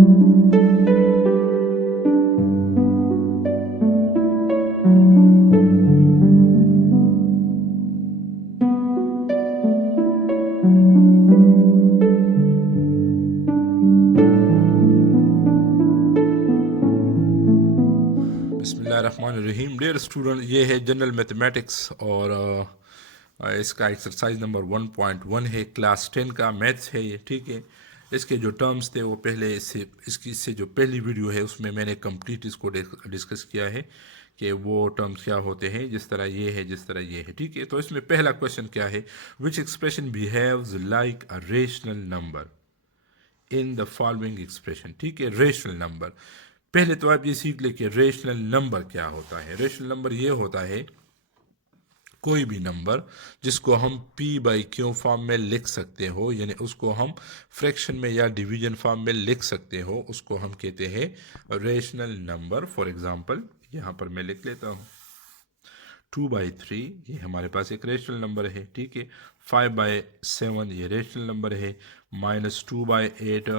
बिस्मिल्लाहिर्रहमानिर्रहीम। Dear student, ये है जनरल मैथमेटिक्स और इसका एक्सरसाइज नंबर 1.1 है, क्लास 10 का मैथ्स है ये। ठीक है, इसके जो टर्म्स थे वो पहले इससे जो पहली वीडियो है उसमें मैंने कंप्लीट इसको डिस्कस किया है कि वो टर्म्स क्या होते हैं, जिस तरह ये है जिस तरह ये है। ठीक है, तो इसमें पहला क्वेश्चन क्या है, which expression behaves like a rational number in the following expression. ठीक है, रेशनल नंबर। पहले तो आप ये सीख ले कि रेशनल नंबर क्या होता है। रेशनल नंबर ये होता है कोई भी नंबर जिसको हम p बाई क्यू फॉर्म में लिख सकते हो, यानी उसको हम फ्रैक्शन में या डिवीजन फॉर्म में लिख सकते हो, उसको हम कहते हैं रेशनल नंबर। फॉर एग्जांपल यहाँ पर मैं लिख लेता हूँ 2/3, ये हमारे पास एक रेशनल नंबर है। ठीक है, 5/7 ये रेशनल नंबर है, -2/8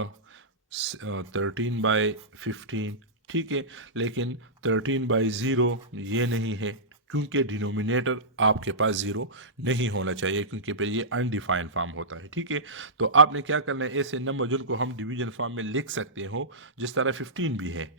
13/15। ठीक है, लेकिन 13/0 ये नहीं है, क्योंकि डिनोमिनेटर आपके पास ज़ीरो नहीं होना चाहिए, क्योंकि फिर ये अनडिफाइंड फॉर्म होता है। ठीक है, तो आपने क्या करना है, ऐसे नंबर जिनको हम डिवीजन फॉर्म में लिख सकते हो, जिस तरह 15 भी है,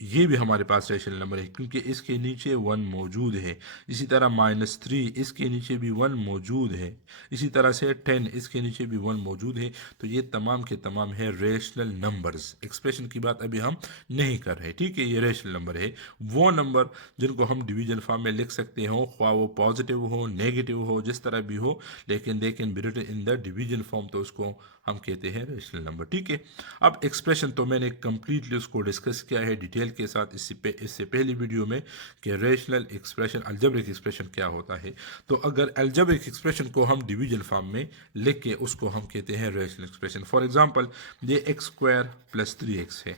ये भी हमारे पास रेशनल नंबर है क्योंकि इसके नीचे 1 मौजूद है। इसी तरह -3 इसके नीचे भी 1 मौजूद है। इसी तरह से 10 इसके नीचे भी 1 मौजूद है। तो ये तमाम के तमाम है रेशनल नंबर्स। एक्सप्रेशन की बात अभी हम नहीं कर रहे। ठीक है, ये रेशनल नंबर है, वो नंबर जिनको हम डिवीजन फॉर्म में लिख सकते हो, ख्वाह वो पॉजिटिव हो नेगेटिव हो जिस तरह भी हो, लेकिन they can be written in the division form, तो उसको हम कहते हैं रेशनल नंबर। ठीक है, अब एक्सप्रेशन तो मैंने कंप्लीटली उसको डिस्कस किया है डिटेल के साथ इससे पहली वीडियो में कि रेशनल एक्सप्रेशन अलजेब्रिक एक्सप्रेशन क्या होता है। तो अगर अलजेब्रिक एक्सप्रेशन को हम डिवीजन फॉर्म में लिख के उसको हम कहते हैं रेशनल एक्सप्रेशन। फॉर एग्जांपल ये x² + 3x है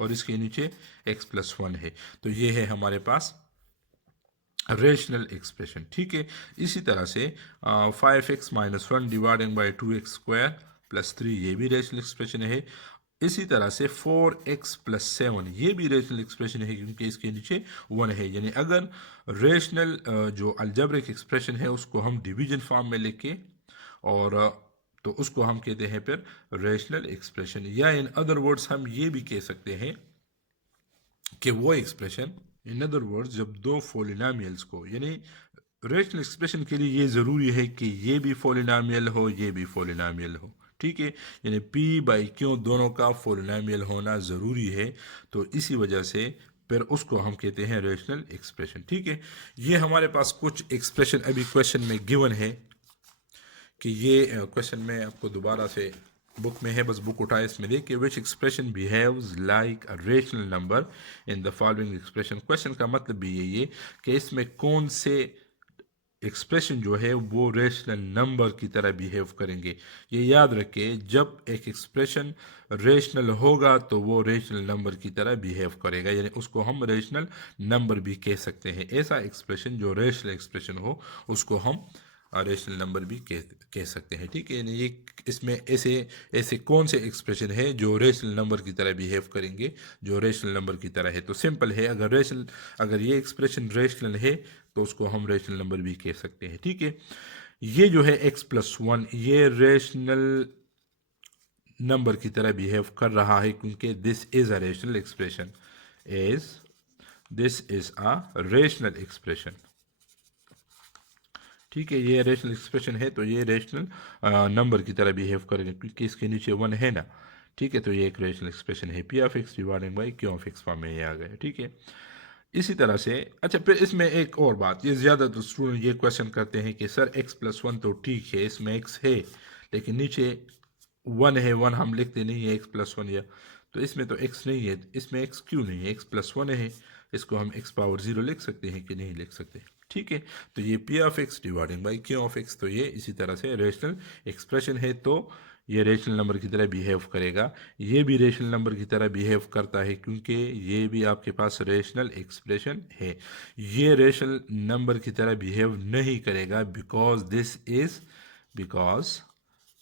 और इसके नीचे x+1 है, तो ये है हमारे पास रेशनल एक्सप्रेशन। ठीक है, इसी तरह से 5x - 1 डिवाइडिंग बाई 2x² + 3 ये भी रेशनल एक्सप्रेशन है। इसी तरह से 4x + 7 ये भी रेशनल एक्सप्रेशन है, क्योंकि इसके नीचे 1 है। यानी अगर रेशनल जो अलजेब्रिक एक्सप्रेशन है उसको हम डिवीजन फॉर्म में लिखे और तो उसको हम कहते हैं फिर रेशनल एक्सप्रेशन, या इन अदर वर्ड्स हम ये भी कह सकते हैं कि वो एक्सप्रेशन, इन अदर वर्ड्स, जब दो पोलिनोमियल्स को, यानी रेशनल एक्सप्रेशन के लिए ये ज़रूरी है कि ये भी पोलिनोमियल हो ये भी पोलिनोमियल हो। ठीक है, यानी p/q दोनों का पोलिनोमियल होना ज़रूरी है, तो इसी वजह से फिर उसको हम कहते हैं रेशनल एक्सप्रेशन। ठीक है, ये हमारे पास कुछ एक्सप्रेशन अभी क्वेश्चन में गिवन है कि ये क्वेश्चन में आपको दोबारा से बुक में है, बस बुक उठाए, इसमें देखिए which expression behaves like a rational number in the following expression. Question का मतलब भी ये कि इसमें कौन से एक्सप्रेशन जो है वो रेशनल नंबर की तरह बिहेव करेंगे। ये याद रखिए, जब एक एक्सप्रेशन रेशनल होगा तो वो रेशनल नंबर की तरह बिहेव करेगा, यानी उसको हम रेशनल नंबर भी कह सकते हैं। ऐसा एक्सप्रेशन जो रेशनल एक्सप्रेशन हो उसको हम रेशनल नंबर भी कह सकते हैं। ठीक है, यानी ये इसमें ऐसे ऐसे कौन से एक्सप्रेशन है जो रेशनल नंबर की तरह बिहेव करेंगे, जो रेशनल नंबर की तरह है। तो सिंपल है, अगर ये एक्सप्रेशन रेशनल है तो उसको हम रेशनल नंबर भी कह सकते हैं। ठीक है, ये जो है x+1 ये रेशनल नंबर की तरह बिहेव कर रहा है, क्योंकि this is a rational expression, this is a rational expression. ठीक है, ये रेशनल एक्सप्रेशन है तो ये रेशनल नंबर की तरह बिहेव करेगा, क्योंकि इसके नीचे 1 है ना। ठीक है, तो ये एक रेशनल एक्सप्रेशन है, p(x) divided by q(x) form में ये आ गया। ठीक है, इसी तरह से अच्छा, फिर इसमें एक और बात, ये ज़्यादातर स्टूडेंट ये क्वेश्चन करते हैं कि सर x+1 तो ठीक है, इसमें x है लेकिन नीचे 1 है, 1 हम लिखते नहीं है x+1, या तो इसमें तो x नहीं है, इसमें x क्यों नहीं है, x+1 है, इसको हम x⁻0 लिख सकते हैं कि नहीं लिख सकते। ठीक है, तो ये p(x) डिवाइडिंग बाई q(x), तो ये इसी तरह से रेशनल एक्सप्रेशन है, तो ये रेशनल नंबर की तरह बिहेव करेगा। ये भी रेशनल नंबर की तरह बिहेव करता है, क्योंकि ये भी आपके पास रेशनल एक्सप्रेशन है। ये रेशनल नंबर की तरह बिहेव नहीं करेगा, because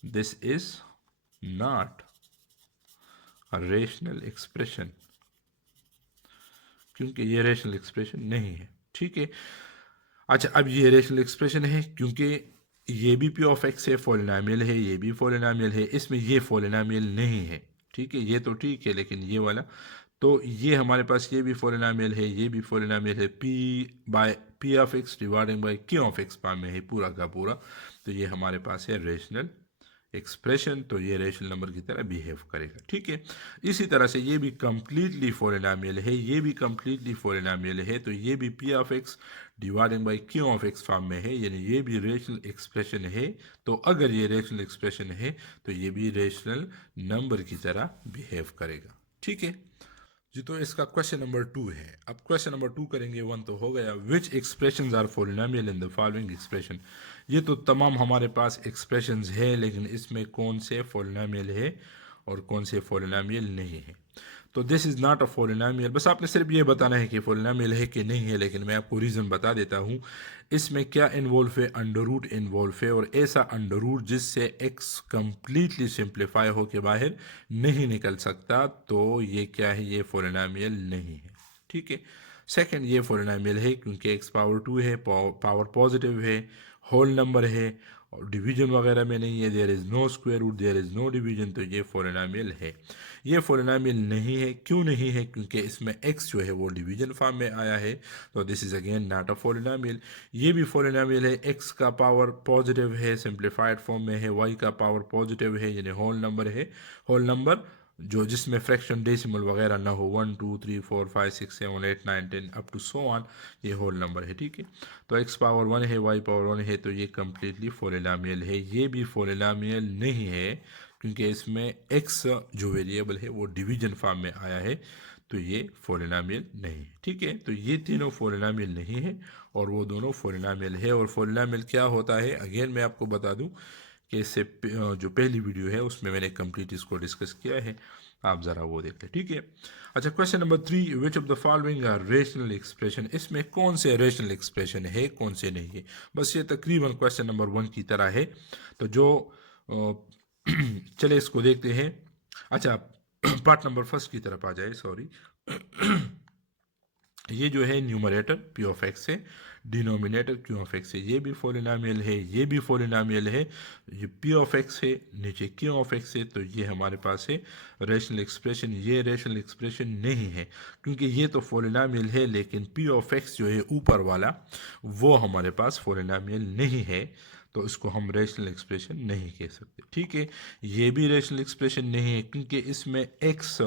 this is not rational expression, क्योंकि ये रेशनल एक्सप्रेशन नहीं है। ठीक है, अच्छा अब ये रेशनल एक्सप्रेशन है क्योंकि ये भी पी ऑफ एक्स है, पॉलिनोमियल है, ये भी पॉलिनोमियल है, इसमें ये पॉलिनोमियल नहीं है। ठीक है, ये तो ठीक है, लेकिन ये वाला, तो ये हमारे पास ये भी पॉलिनोमियल है, ये भी पॉलिनोमियल है, P of x dividing by Q of x form में है पूरा का पूरा। तो ये हमारे पास है रेशनल एक्सप्रेशन, तो ये रेशनल नंबर की तरह बिहेव करेगा। ठीक है, इसी तरह से ये भी कंप्लीटली पॉलिनोमियल है, ये भी कंप्लीटली पॉलिनोमियल है, तो ये भी P of x dividing by Q of x form में है, यानी ये भी रेशनल एक्सप्रेशन है। तो अगर ये रेशनल एक्सप्रेशन है तो ये भी रेशनल नंबर की तरह बिहेव करेगा। ठीक है जी, तो इसका क्वेश्चन नंबर 2 है। अब क्वेश्चन नंबर 2 करेंगे, 1 तो हो गया। Which expressions are polynomial in the following expression. ये तो तमाम हमारे पास एक्सप्रेशंस है, लेकिन इसमें कौन से पॉलिनोमियल है और कौन से पॉलिनोमियल नहीं है। तो this is not a polynomial, बस आपने सिर्फ ये बताना है कि पॉलिनोमियल है कि नहीं है, लेकिन मैं आपको रीज़न बता देता हूँ। इसमें क्या इन्वॉल्व है, अंडर रूट इन्वॉल्व है, और ऐसा अंडर रूट जिससे एक्स कंप्लीटली सिंप्लीफाई होकर बाहर नहीं निकल सकता, तो ये क्या है, ये पॉलिनोमियल नहीं है। ठीक है, सेकंड, ये पॉलिनोमियल है क्योंकि एक्स पावर 2 है, पावर पॉजिटिव है, होल नंबर है, और डिवीजन वगैरह में नहीं है, there is no square root, there is no division, तो ये पॉलिनोमियल है। ये पॉलिनोमियल नहीं है, क्यों नहीं है, क्योंकि इसमें x जो है वो डिवीजन फॉर्म में आया है, तो this is again not a polynomial. ये भी पॉलिनोमियल है, x का पावर पॉजिटिव है, सिंप्लीफाइड फॉर्म में है, y का पावर पॉजिटिव है, यानी होल नंबर है, होल नंबर जो जिसमें फ्रैक्शन डेसिमल वगैरह ना हो, 1 2 3 4 5 6 7 8 9 10 अप टू सो ऑन, ये होल नंबर है। ठीक है, तो x पावर 1 है, y पावर 1 है, तो ये कम्प्लीटली पॉलिनोमियल है। ये भी पॉलिनोमियल नहीं है क्योंकि इसमें x जो वेरिएबल है वो डिवीजन फॉर्म में आया है, तो ये पॉलिनोमियल नहीं है। ठीक है, तो ये तीनों पॉलिनोमियल नहीं है और वो दोनों पॉलिनोमियल है। और पॉलिनोमियल क्या होता है, अगेन मैं आपको बता दूं कि इससे जो पहली वीडियो है उसमें मैंने कंप्लीट इसको डिस्कस किया है, आप ज़रा वो देख लें। ठीक है, अच्छा question number 3, which of the following are rational expression. इसमें कौन से रेशनल एक्सप्रेशन है, कौन से नहीं है। बस ये तकरीबन क्वेश्चन नंबर 1 की तरह है, तो जो चले इसको देखते हैं। अच्छा, पार्ट नंबर फर्स्ट की तरफ आ जाए, सॉरी। ये जो है न्यूमरेटर पी ऑफ एक्स है, डिनोमिनेटर क्यू ऑफ एक्स है, ये भी पॉलिनोमियल है, ये भी पॉलिनोमियल है, ये पी ऑफ एक्स है, नीचे क्यू ऑफ एक्स है, तो ये हमारे पास है रेशनल एक्सप्रेशन। ये रेशनल एक्सप्रेशन नहीं है क्योंकि ये तो पॉलिनोमियल है, लेकिन पी ऑफ एक्स जो है ऊपर वाला वो हमारे पास पॉलिनोमियल नहीं है, तो इसको हम रेशनल एक्सप्रेशन नहीं कह सकते। ठीक है, ये भी रेशनल एक्सप्रेशन नहीं है क्योंकि इसमें एक्स,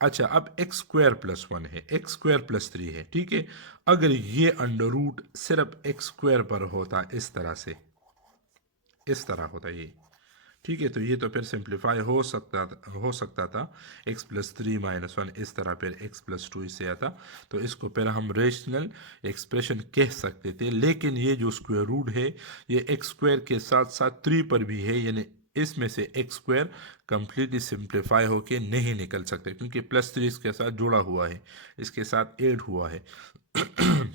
अच्छा अब एक्स स्क्वायर प्लस 1 है, एक्स स्क्वायर प्लस 3 है। ठीक है, अगर ये अंडर रूट सिर्फ एक्स स्क्वायर पर होता, इस तरह से, इस तरह होता ये, ठीक है, तो ये तो फिर सिंप्लीफाई हो सकता था, x प्लस 3 माइनस 1 इस तरह, फिर x प्लस 2 इससे आता, तो इसको फिर हम रेशनल एक्सप्रेशन कह सकते थे। लेकिन ये जो स्क्वायर रूट है ये एक्स स्क्वायर के साथ साथ 3 पर भी है, यानी इसमें से एक्स स्क्वायर कम्प्लीटली सिंप्लीफाई होके नहीं निकल सकते क्योंकि प्लस 3 इसके साथ जुड़ा हुआ है, इसके साथ ऐड हुआ है।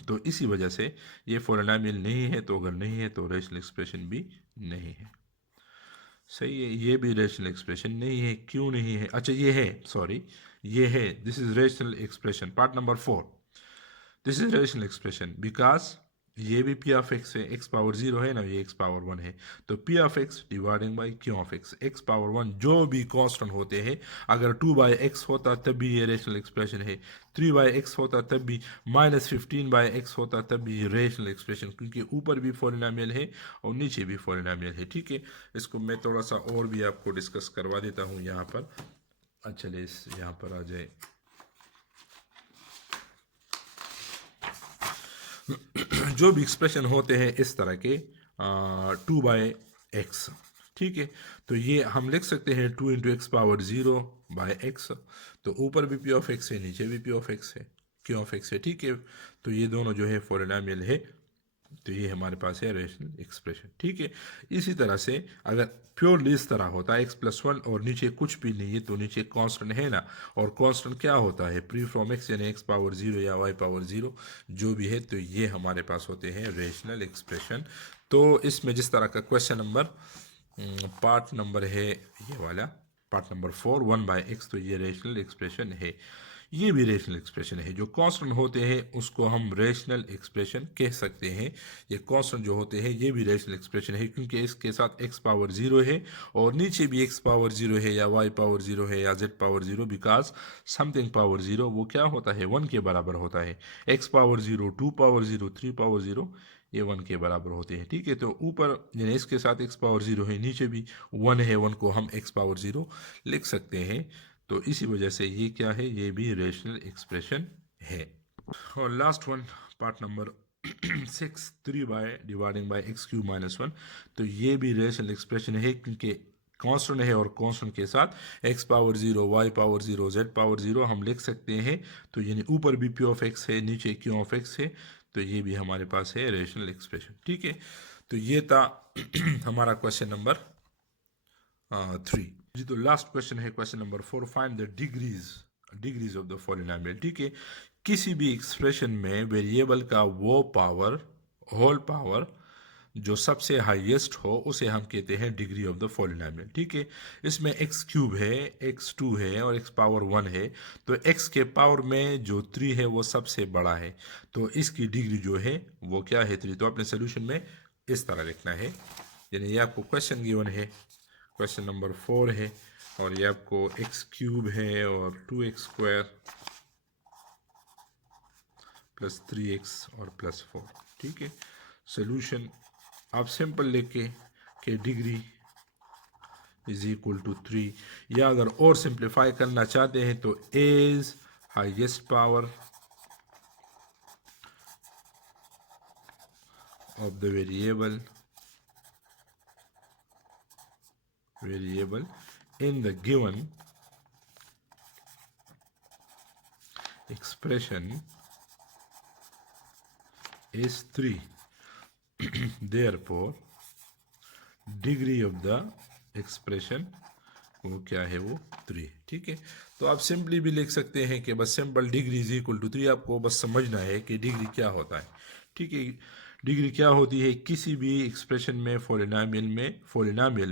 तो इसी वजह से ये पॉलिनोमियल नहीं है, तो अगर नहीं है तो रेशनल एक्सप्रेशन भी नहीं है। सही है, ये भी रेशनल एक्सप्रेशन नहीं है, क्यों नहीं है, अच्छा ये है, सॉरी ये है, this is rational expression. Part number 4, this is rational expression because ये भी पी ऑफ एक्स है, एक्स पावर 0 है ना, ये एक्स पावर 1 है, तो P of x dividing by Q of x, x power 1 जो भी कांस्टेंट होते हैं, अगर 2 बाई एक्स होता तब भी ये रेशनल एक्सप्रेशन है, 3 बाई एक्स होता तब भी, -15 बाई एक्स होता तब भी रेशनल एक्सप्रेशन, क्योंकि ऊपर भी पॉलिनोमियल है और नीचे भी पॉलिनोमियल है। ठीक है, इसको मैं थोड़ा सा और भी आपको डिस्कस करवा देता हूँ यहाँ पर। अच्छा इस यहाँ पर आ जाए, जो भी एक्सप्रेशन होते हैं इस तरह के 2 बाई एक्स, ठीक है, तो ये हम लिख सकते हैं 2 into x power 0 by x, तो ऊपर भी पी ऑफ एक्स है, नीचे भी पी ऑफ एक्स है, क्यू ऑफ एक्स है। ठीक है, तो ये दोनों जो है पॉलिनोमियल है, तो ये हमारे पास है रेशनल एक्सप्रेशन। ठीक है, इसी तरह से अगर प्योरली इस तरह होता है एक्स प्लस 1 और नीचे कुछ भी नहीं है, तो नीचे कांस्टेंट है ना, और कांस्टेंट क्या होता है, प्री फ्रॉम एक्स यानी एक्स पावर 0 या वाई पावर 0 जो भी है, तो ये हमारे पास होते हैं रेशनल एक्सप्रेशन। तो इसमें जिस तरह का क्वेश्चन नंबर पार्ट नंबर है ये वाला, पार्ट नंबर 4 1/x, तो ये रेशनल एक्सप्रेशन है। ये भी रेशनल एक्सप्रेशन है। जो कांस्टेंट होते हैं उसको हम रेशनल एक्सप्रेशन कह सकते हैं। ये कांस्टेंट जो होते हैं ये भी रेशनल एक्सप्रेशन है, क्योंकि इसके साथ x पावर 0 है और नीचे भी x पावर 0 है या y पावर 0 है या z power 0, because something power 0 वो क्या होता है, 1 के बराबर होता है। x पावर 0, 2 पावर 0, 3 पावर 0 ये 1 के बराबर होते हैं। ठीक है, तो ऊपर यानी इसके साथ x पावर 0 है, नीचे भी 1 है, 1 को हम x पावर 0 लिख सकते हैं। तो इसी वजह से ये क्या है, ये भी रेशनल एक्सप्रेशन है। और last one part number 6 3/(x³ - 1), तो ये भी रेशनल एक्सप्रेशन है, क्योंकि कांस्टेंट है और कांस्टेंट के साथ x power 0, y power 0, z power 0 हम लिख सकते हैं। तो यानी ऊपर भी p ऑफ x है, नीचे q ऑफ x है, तो ये भी हमारे पास है रेशनल एक्सप्रेशन। ठीक है, तो ये था हमारा क्वेश्चन नंबर 3 जी। तो लास्ट क्वेश्चन है question number 4, find the degrees of the polynomial. ठीक है, किसी भी एक्सप्रेशन में वेरिएबल का वो पावर, होल पावर जो सबसे हाईएस्ट हो उसे हम कहते हैं डिग्री ऑफ द पॉलिनोमियल। ठीक है, इसमें x³ है, x2 है और x पावर 1 है। तो x के पावर में जो 3 है वो सबसे बड़ा है, तो इसकी डिग्री जो है वो क्या है, 3। तो अपने सोल्यूशन में इस तरह लिखना है, यानी ये आपको क्वेश्चन गिवन है, क्वेश्चन नंबर 4 है, और ये आपको x³ है और 2x² प्लस 3x और प्लस 4। ठीक है, सोल्यूशन आप सिंपल लेके के डिग्री इज इक्वल टू 3, या अगर और सिंप्लीफाई करना चाहते हैं तो as highest power of the variable in the given expression is 3 therefore degree of the expression वो क्या है, वो 3। ठीक है, तो आप सिंपली भी लिख सकते हैं कि बस simple degree is equal to 3। आपको बस समझना है कि डिग्री क्या होता है। ठीक है, डिग्री क्या होती है किसी भी एक्सप्रेशन में, पॉलिनोमियल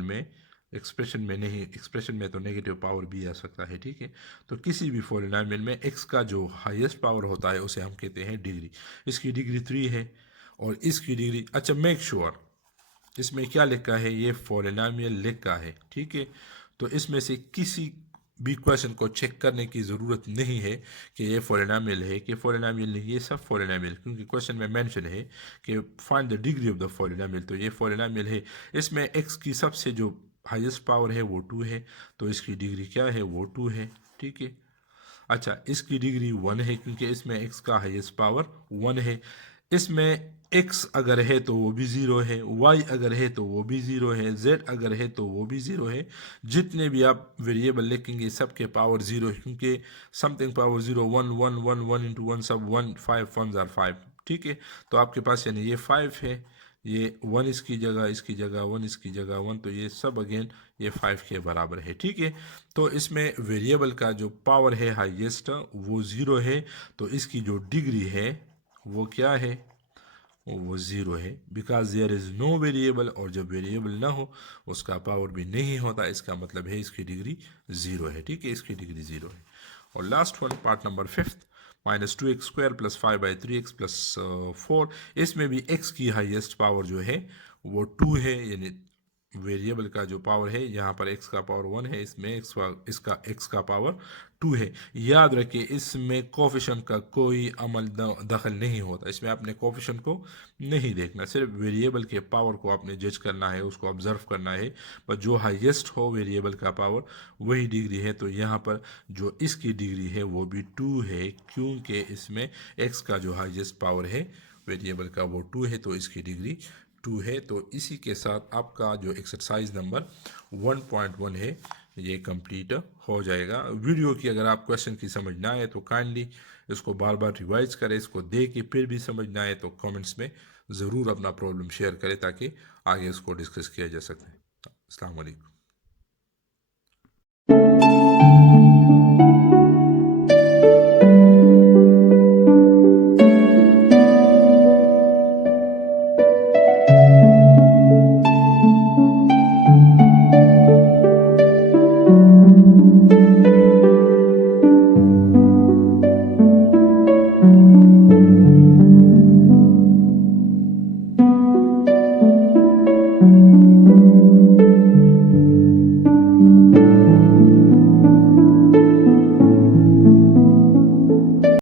में, एक्सप्रेशन में नहीं, एक्सप्रेशन में तो नेगेटिव पावर भी आ सकता है। ठीक है, तो किसी भी पॉलिनोमियल में x का जो हाईएस्ट पावर होता है उसे हम कहते हैं डिग्री। इसकी डिग्री 3 है और इसकी डिग्री, अच्छा मेक श्योर इसमें क्या लिखा है, ये पॉलिनोमियल लिखा है। ठीक है, तो इसमें से किसी भी क्वेश्चन को चेक करने की ज़रूरत नहीं है कि ये पॉलिनोमियल है कि पॉलिनोमियल नहीं, ये सब पॉलिनोमियल, क्योंकि क्वेश्चन में मेंशन है कि find the degree of the polynomial, तो ये पॉलिनोमियल है। इसमें x की सबसे जो हाईएस्ट पावर है वो 2 है, तो इसकी डिग्री क्या है, वो 2 है। ठीक है, अच्छा इसकी डिग्री 1 है, क्योंकि इसमें x का हाईएस्ट पावर 1 है। इसमें x अगर है तो वो भी 0 है, y अगर है तो वो भी 0 है, z अगर है तो वो भी 0 है। जितने भी आप वेरिएबल लिखेंगे सबके पावर 0 है, क्योंकि समथिंग पावर 0, 1 1 1 1 इंटू 1 सब 1, 5 1s are 5। ठीक है, तो आपके पास यानी ये 5 है, ये 1 इसकी जगह 1 इसकी जगह 1, तो ये सब अगेन ये 5 के बराबर है। ठीक है, तो इसमें वेरिएबल का जो पावर है हाईएस्ट वो 0 है, तो इसकी जो डिग्री है वो क्या है, वो 0 है, because there is no variable, और जब वेरिएबल ना हो उसका पावर भी नहीं होता, इसका मतलब है इसकी डिग्री 0 है। ठीक है, इसकी डिग्री 0 है। और last one part number 5 -2x² + 5/3x + 4, इसमें भी x की हाईएस्ट पावर जो है वो 2 है, यानी वेरिएबल का जो पावर है यहाँ पर x का पावर 1 है, इसमें इसका x का पावर 2 है। याद रखिए इसमें कोफिशिएंट का कोई अमल दखल नहीं होता, इसमें आपने कोफिशिएंट को नहीं देखना, सिर्फ वेरिएबल के पावर को आपने जज करना है, उसको ऑब्जर्व करना है। पर जो हाईएस्ट हो वेरिएबल का पावर वही डिग्री है, तो यहाँ पर जो इसकी डिग्री है वो भी 2 है, क्योंकि इसमें x का जो हाईएस्ट पावर है वेरिएबल का वो 2 है, तो इसकी डिग्री 2 है। तो इसी के साथ आपका जो एक्सरसाइज नंबर 1.1 है ये कंप्लीट हो जाएगा। वीडियो की अगर आप क्वेश्चन की समझ ना आए तो काइंडली इसको बार बार रिवाइज करें, इसको देख के फिर भी समझ ना आए तो कमेंट्स में ज़रूर अपना प्रॉब्लम शेयर करें ताकि आगे इसको डिस्कस किया जा सके। अस्सलाम वालेकुम।